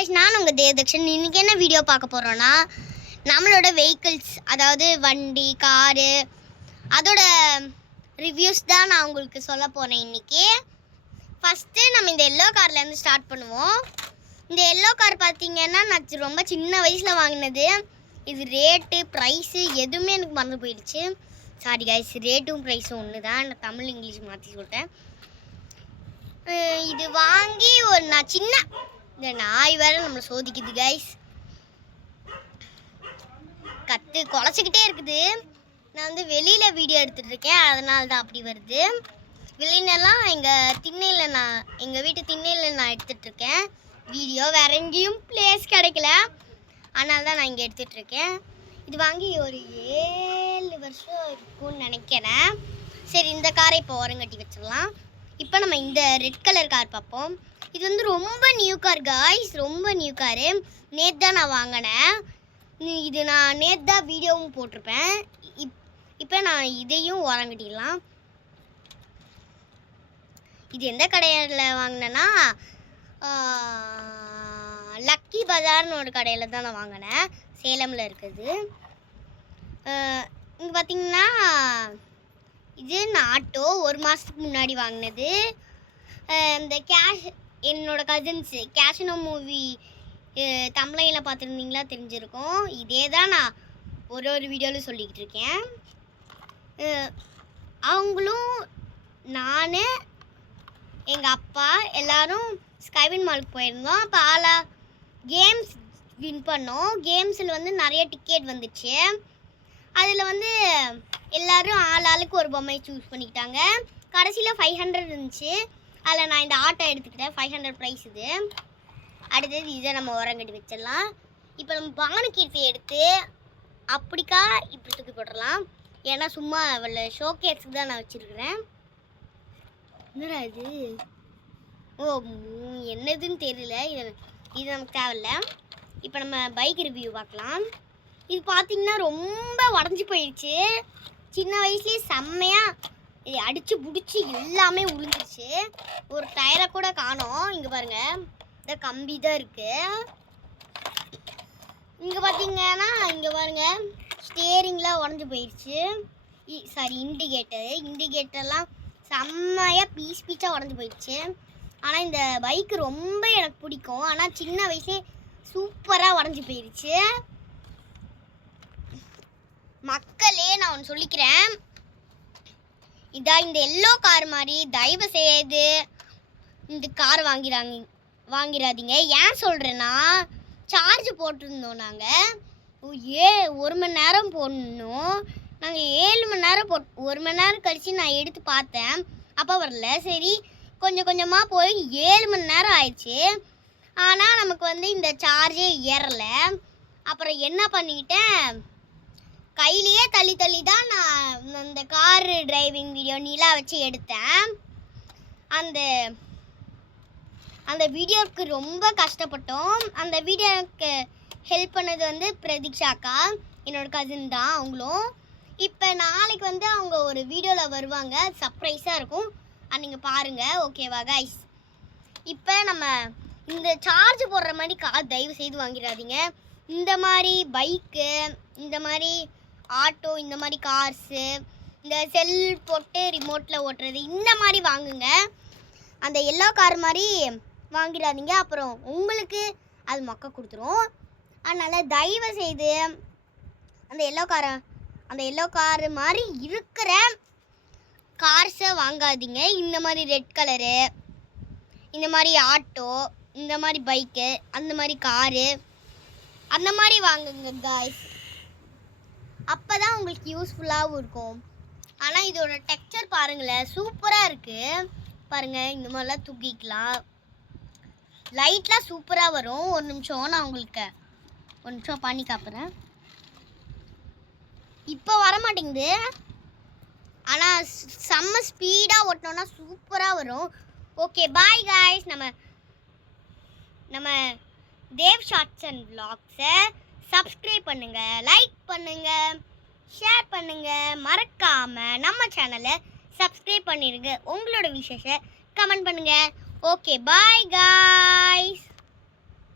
guys நான் உங்க தேவதக்ஷன் இன்னைக்கு என்ன வீடியோ பார்க்க போறோம்னா நம்மளோட vehicles அதாவது வண்டி கார் அதோட ரிவ்யூஸ் தான் நான் உங்களுக்கு சொல்ல போறேன் இன்னைக்கு ஃபர்ஸ்ட் நம்ம இந்த yellow கார்ல இருந்து ஸ்டார்ட் பண்ணுவோம் இந்த yellow கார் பாத்தீங்கன்னா நான் ரொம்ப சின்ன வயசுல வாங்குனது இது ரேட் பிரைஸ் எதுவுமே எனக்கு மறந்து போயிடுச்சு சாரி गाइस ரேட்டும் பிரைஸும் ஒண்ணுதான் நான் தமிழ் இங்கிலீஷ் மாத்தி சொல்றேன் இது வாங்கி ஒரு நான் சின்ன இந்த நாய் வேற நம்மள சோதிக்குது गाइस கத்து கொலைச்சிட்டே இருக்குது நான் வந்து வெளியில வீடியோ எடுத்துட்டு இருக்கேன் அதனால தான் அப்படி வருது வெளியிலலாம் எங்க வீட்டு திண்ணையில நான் எடுத்துட்டு இருக்கேன் வீடியோ வேற எங்கேயும் பிளேஸ் கிடைக்கல அதனால தான் நான் இங்க எடுத்துட்டு இருக்கேன் இது வாங்கி ஒரு 7 வருஷம் இருக்கும்னு நினைக்கிறேன் சரி இந்த காரை இப்போ ஓரங்கட்டி வச்சிடலாம் இப்போ நம்ம இந்த ரெட் கலர் கார் பார்ப்போம் இது வந்து ரொம்ப நியூ கார் गाइस ரொம்ப நியூ கார் நேத்து தான் நான் வாங்கினேன் இது நான் நேத்து தான் வீடியோவும் போட்டிருப்பேன் இப்போ நான் இதையும் ஓரங்கட்டிடலாம் இது எந்த கடையில் வாங்கினேன்னா லக்கி பஜார்னு ஒரு கடையில் தான் நான் வாங்கினேன் சேலமில் இருக்குது இங்கே பார்த்தீங்கன்னா இது நான் ஆட்டோ ஒரு மாதத்துக்கு முன்னாடி வாங்கினது இந்த கேஷ் என்னோட கசின்ஸு கேஷினோ மூவி தமிழையில் பார்த்துருந்தீங்களா தெரிஞ்சிருக்கும் இதே தான் நான் ஒரு வீடியோவில் சொல்லிக்கிட்டு இருக்கேன் அவங்களும் நான் எங்கள் அப்பா எல்லோரும் ஸ்கைவின் மாலுக்கு போயிருந்தோம் அப்போ கேம்ஸ் வின் பண்ணோம் கேம்ஸில் வந்து நிறைய டிக்கெட் வந்துச்சு அதில் வந்து எல்லோரும் ஆளுக்கு ஒரு பொம்மை சூஸ் பண்ணிக்கிட்டாங்க கடைசியில் 500 இருந்துச்சு அதில் நான் இந்த ஆட்டோ எடுத்துக்கிட்டேன் 500 ப்ரைஸ் இது அடுத்தது இதை நம்ம ஓரங்கட்டி வச்சிடலாம் இப்போ நம்ம பானுக்கீர்த்தி எடுத்து அப்படிக்கா இப்படி தூக்கி போட்டுடலாம் ஏன்னா சும்மா அவளை ஷோகேஸுக்கு தான் நான் வச்சுருக்கிறேன் என்னடா இது ஓ என்னதுன்னு தெரியல இது நமக்கு தேவையில்ல இப்போ நம்ம பைக் ரிவ்யூ பார்க்கலாம் இது பார்த்தீங்கன்னா ரொம்ப உடஞ்சி போயிடுச்சு சின்ன வயசுலேயே செம்மையாக அடித்து பிடிச்சி எல்லாமே உறிஞ்சிருச்சு ஒரு டயரை கூட காணோம் இங்கே பாருங்கள் இந்த கம்பி தான் இருக்குது இங்கே பார்த்தீங்கன்னா இங்கே பாருங்கள் ஸ்டேரிங்லாம் உடஞ்சி போயிடுச்சு சாரி இண்டிகேட்டர்லாம் செம்மையாக பீஸாக உடஞ்சி போயிடுச்சு ஆனால் இந்த பைக்கு ரொம்ப எனக்கு பிடிக்கும் ஆனால் சின்ன வயசுலேயே சூப்பராக உடஞ்சி போயிடுச்சு மக்களே நான் ஒன்று சொல்லிக்கிறேன் இதான் இந்த எல்லோ கார் மாதிரி தயவு செய்து இந்த கார் வாங்கிடாதீங்க ஏன் சொல்கிறேன்னா சார்ஜ் போட்டிருந்தோம் நாங்கள் 1 மணி நேரம் போடணும் நாங்கள் 7 மணி நேரம் 1 மணி நேரம் கழித்து நான் எடுத்து பார்த்தேன் அப்போ வரல சரி கொஞ்சம் கொஞ்சமாக போய் 7 மணி நேரம் ஆயிடுச்சு ஆனால் நமக்கு வந்து இந்த சார்ஜே ஏறலை அப்புறம் என்ன பண்ணிக்கிட்டேன் கையிலேயே தள்ளி தான் நான் அந்த கார் டிரைவிங் வீடியோ நீலா வச்சு எடுத்தேன் அந்த வீடியோவுக்கு ரொம்ப கஷ்டப்பட்டோம் அந்த வீடியோவுக்கு ஹெல்ப் பண்ணது வந்து பிரதீக்ஷாக்கா என்னோட கசின் தான் அவங்களும் இப்போ நாளைக்கு வந்து அவங்க ஒரு வீடியோவில் வருவாங்க சர்ப்ரைஸாக இருக்கும் அது நீங்கள் பாருங்கள் ஓகேவா गाइस இப்போ நம்ம இந்த சார்ஜ் போடுற மாதிரி கார் தயவு செய்து வாங்கிடாதீங்க இந்த மாதிரி பைக்கு இந்த மாதிரி ஆட்டோ இந்த மாதிரி கார்ஸு இந்த செல் போட்டு ரிமோட்டில் ஓட்டுறது இந்த மாதிரி வாங்குங்க அந்த எல்லோ கார் மாதிரி வாங்கிடாதீங்க அப்புறம் உங்களுக்கு அது மொக்க கொடுத்துரும் அதனால் தயவு செய்து அந்த எல்லோ கார் மாதிரி இருக்கிற கார்ஸை வாங்காதீங்க இந்த மாதிரி ரெட் கலரு இந்த மாதிரி ஆட்டோ இந்த மாதிரி பைக்கு அந்த மாதிரி காரு அந்த மாதிரி வாங்குங்க गाइस அப்போ தான் உங்களுக்கு யூஸ்ஃபுல்லாகவும் இருக்கும் ஆனால் இதோட டெக்ஸ்சர் பாருங்களேன் சூப்பராக இருக்குது பாருங்கள் இந்த மாதிரிலாம் தூக்கிக்கலாம் லைட்லாம் சூப்பராக வரும் ஒரு நிமிஷம் நான் உங்களுக்கு ஒரு நிமிஷம் பண்ணி காப்புறேன் இப்போ வர மாட்டேங்குது ஆனால் செம்ம ஸ்பீடாக ஓட்டினோன்னா சூப்பராக வரும் ஓகே பாய் गाइस நம்ம தேவ் ஷார்ட்ஸ் அண்ட் vlogsஸை சப்ஸ்கிரைப் பண்ணுங்கள் லைக் பண்ணுங்கள் ஷேர் பண்ணுங்கள் மறக்காமல் நம்ம சேனலை சப்ஸ்கிரைப் பண்ணிடுங்க உங்களோட விஷயத்தை கமெண்ட் பண்ணுங்கள் ஓகே பாய் गाइस